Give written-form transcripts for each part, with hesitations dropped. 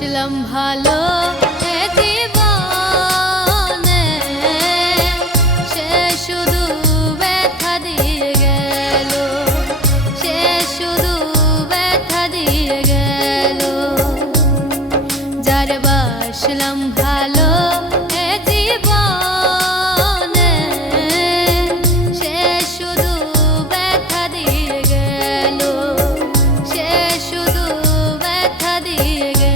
বাসলাম ভালো এ জীবনে, সে শুধু ব্যথা দিয়ে গেল, সে শুধু ব্যথা দিয়ে গেল। যার বাসলাম ভালো এ জীবনে, সে শুধু ব্যথা দিয়ে গেল, সে শুধু ব্যথা দিয়ে গেল।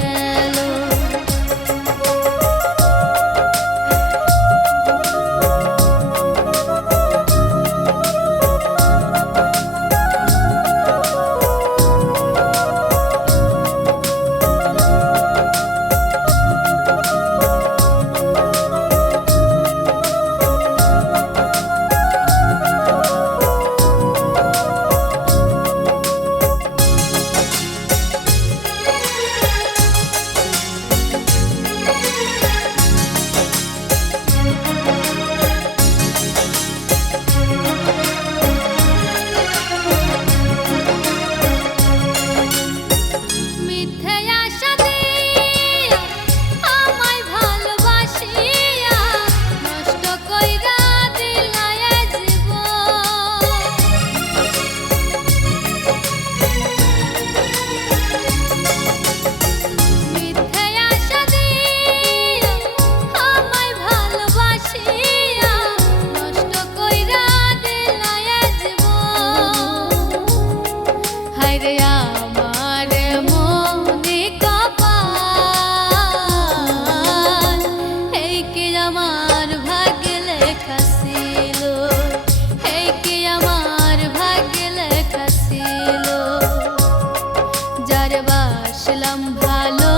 বাসলাম ভালো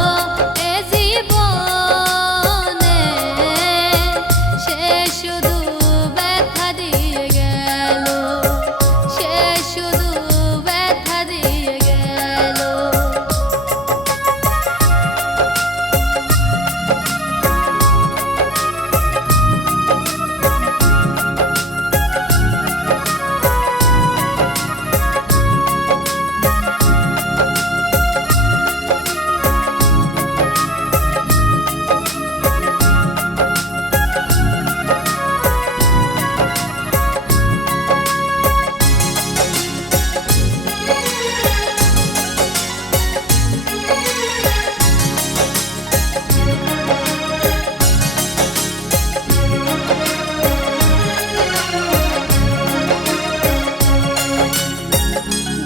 এ জীবনে, সে শুধু ব্যথা দিয়ে গেল, সে শুধু ব্যথা দিয়ে গেল।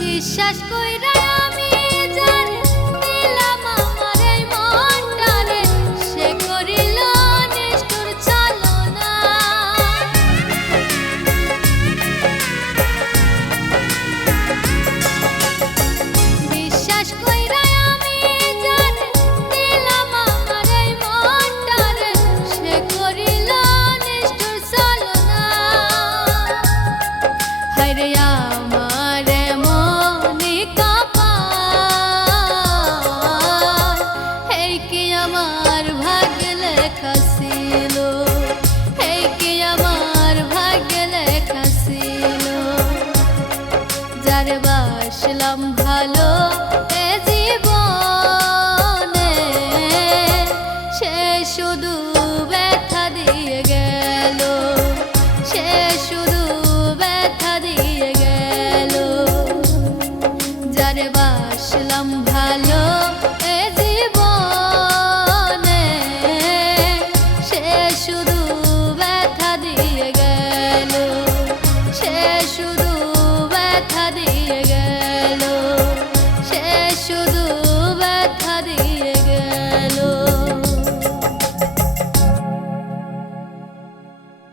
বিশ্বাস কইরা আমি যারে দিলাম আমার এই মনটারে, সে করিল নিষ্ঠুর ছলনা। বিশ্বাস কইরা আমি যারে দিলাম আমার এই মনটারে, সে করিল নিষ্ঠুর ছলনা। হায়রে আমার আমার ভাগ্যে লেখা ছিল, এই কি আমার ভাগ্যে লেখা ছিল। যারে বাসলাম ভালো এ জীবনে, সে শুধু ব্যথা দিয়ে গেল, সে শুধু